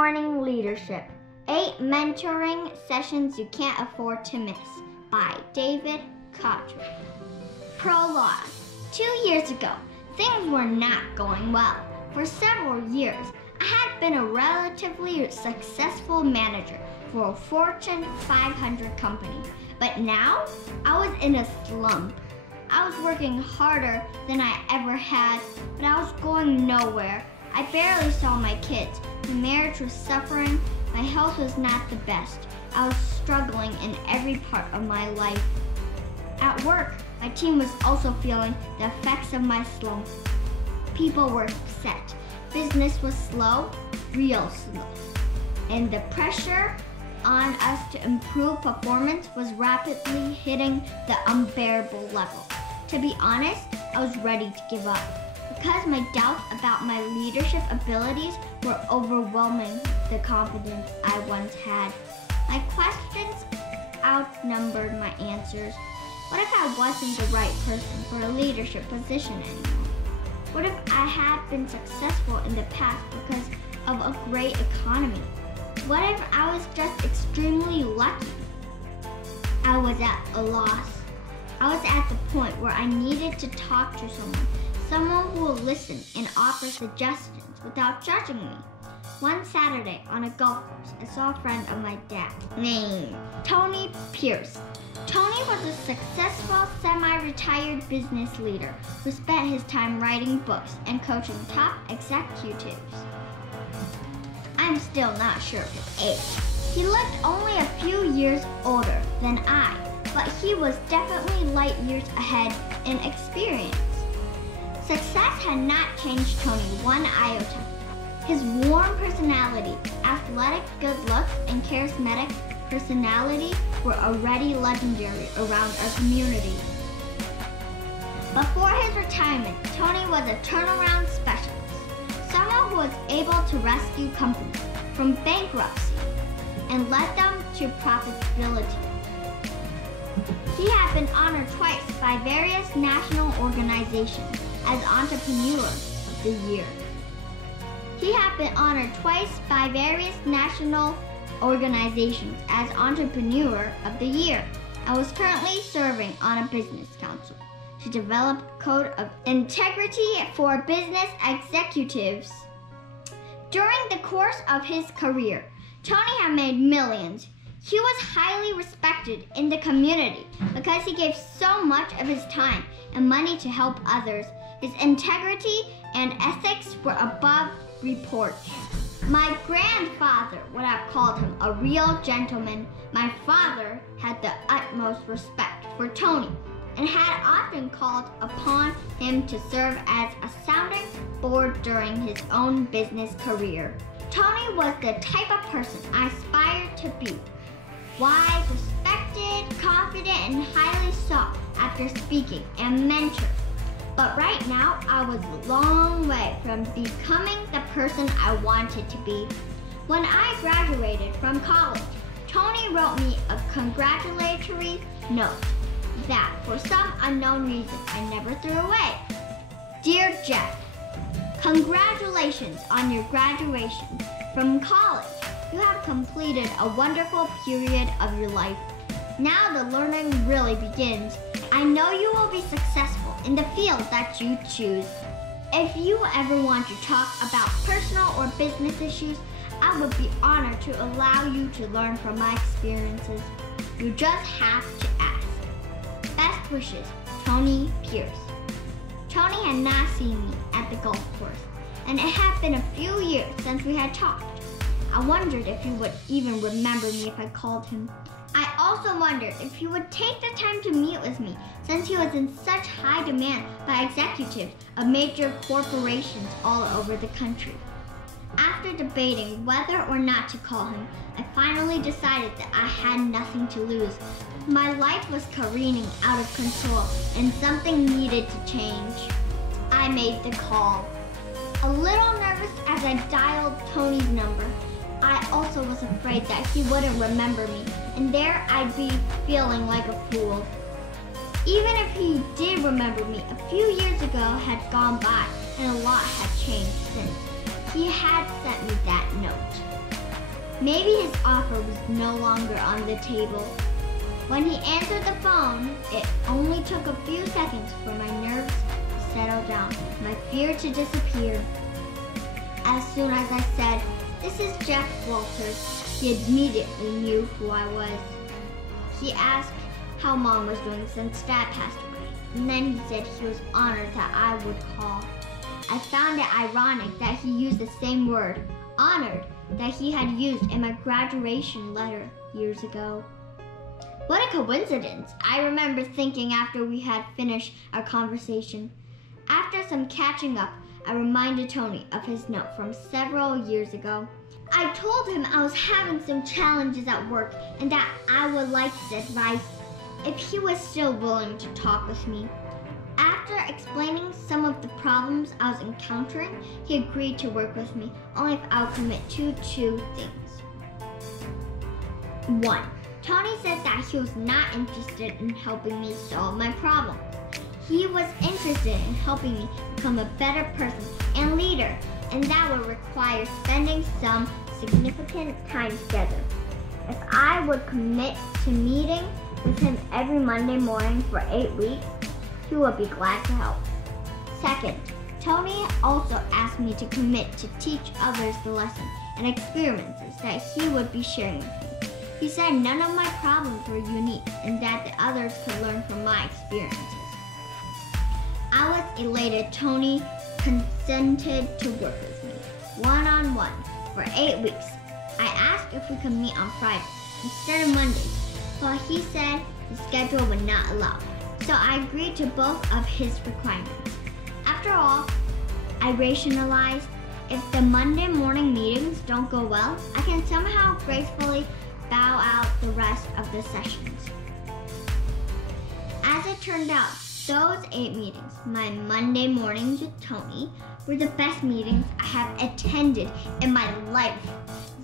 Morning Leadership, 8 Mentoring Sessions You Can't Afford to Miss by David Cottrell. Prologue. 2 years ago, things were not going well. For several years, I had been a relatively successful manager for a Fortune 500 company, but now I was in a slump. I was working harder than I ever had, but I was going nowhere. I barely saw my kids. My marriage was suffering. My health was not the best. I was struggling in every part of my life. At work, my team was also feeling the effects of my slump. People were upset. Business was slow, real slow. And the pressure on us to improve performance was rapidly hitting the unbearable level. To be honest, I was ready to give up, because my doubts about my leadership abilities were overwhelming the confidence I once had. My questions outnumbered my answers. What if I wasn't the right person for a leadership position anymore? What if I had been successful in the past because of a great economy? What if I was just extremely lucky? I was at a loss. I was at the point where I needed to talk to someone who will listen and offer suggestions without judging me. One Saturday on a golf course, I saw a friend of my dad named Tony Pierce. Tony was a successful, semi-retired business leader who spent his time writing books and coaching top executives. I'm still not sure of his age. He looked only a few years older than I, but he was definitely light years ahead in experience. Success had not changed Tony one iota. His warm personality, athletic good looks, and charismatic personality were already legendary around our community. Before his retirement, Tony was a turnaround specialist, someone who was able to rescue companies from bankruptcy and led them to profitability. He had been honored twice by various national organizations as Entrepreneur of the Year. He had been honored twice by various national organizations as Entrepreneur of the Year and was currently serving on a business council to develop a code of integrity for business executives. During the course of his career, Tony had made millions. He was highly respected in the community because he gave so much of his time and money to help others. His integrity and ethics were above reproach. My grandfather would have called him a real gentleman. My father had the utmost respect for Tony and had often called upon him to serve as a sounding board during his own business career. Tony was the type of person I aspired to be. Wise, respected, confident, and highly sought after speaking and mentored. But right now, I was a long way from becoming the person I wanted to be. When I graduated from college, Tony wrote me a congratulatory note that, for some unknown reason, I never threw away. Dear Jeff, congratulations on your graduation from college. You have completed a wonderful period of your life. Now the learning really begins. I know you will be successful in the field that you choose. If you ever want to talk about personal or business issues, I would be honored to allow you to learn from my experiences. You just have to ask. Best wishes, Tony Pierce. Tony had not seen me at the golf course, and it had been a few years since we had talked. I wondered if he would even remember me if I called him. I also wondered if he would take the time to meet with me, since he was in such high demand by executives of major corporations all over the country. After debating whether or not to call him, I finally decided that I had nothing to lose. My life was careening out of control and something needed to change. I made the call. A little nervous as I dialed Tony's number, I also was afraid that he wouldn't remember me, and there I'd be feeling like a fool. Even if he did remember me, a few years ago had gone by and a lot had changed since he had sent me that note. Maybe his offer was no longer on the table. When he answered the phone, it only took a few seconds for my nerves to settle down, my fear to disappear. As soon as I said, "This is Jeff Walters," he immediately knew who I was. He asked how Mom was doing since Dad passed away, and then he said he was honored that I would call. I found it ironic that he used the same word, honored, that he had used in my graduation letter years ago. What a coincidence, I remember thinking after we had finished our conversation. After some catching up, I reminded Tony of his note from several years ago. I told him I was having some challenges at work and that I would like his advice if he was still willing to talk with me. After explaining some of the problems I was encountering, he agreed to work with me, only if I would commit to 2 things. 1. Tony said that he was not interested in helping me solve my problems. He was interested in helping me become a better person and leader, and that would require spending some significant time together. If I would commit to meeting with him every Monday morning for 8 weeks, he would be glad to help. 2nd, Tony also asked me to commit to teach others the lesson and experiences that he would be sharing with me. He said none of my problems were unique and that the others could learn from my experiences. I was elated Tony consented to work with me, one-on-one, for 8 weeks. I asked if we could meet on Fridays instead of Mondays, but he said his schedule would not allow. So I agreed to both of his requirements. After all, I rationalized, if the Monday morning meetings don't go well, I can somehow gracefully bow out the rest of the sessions. As it turned out, those 8 meetings, my Monday mornings with Tony, were the best meetings I have attended in my life.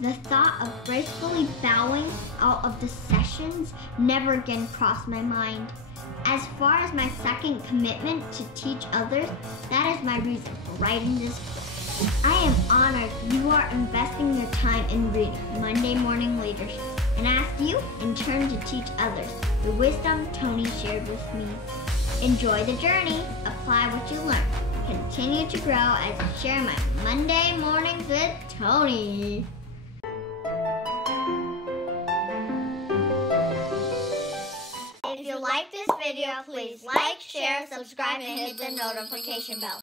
The thought of gracefully bowing out of the sessions never again crossed my mind. As far as my second commitment to teach others, that is my reason for writing this book. I am honored you are investing your time in reading Monday Morning Leadership, and ask you in turn to teach others the wisdom Tony shared with me. Enjoy the journey, apply what you learn, continue to grow as I share my Monday mornings with Tony. If you like this video, please like, share, subscribe, and hit the notification bell.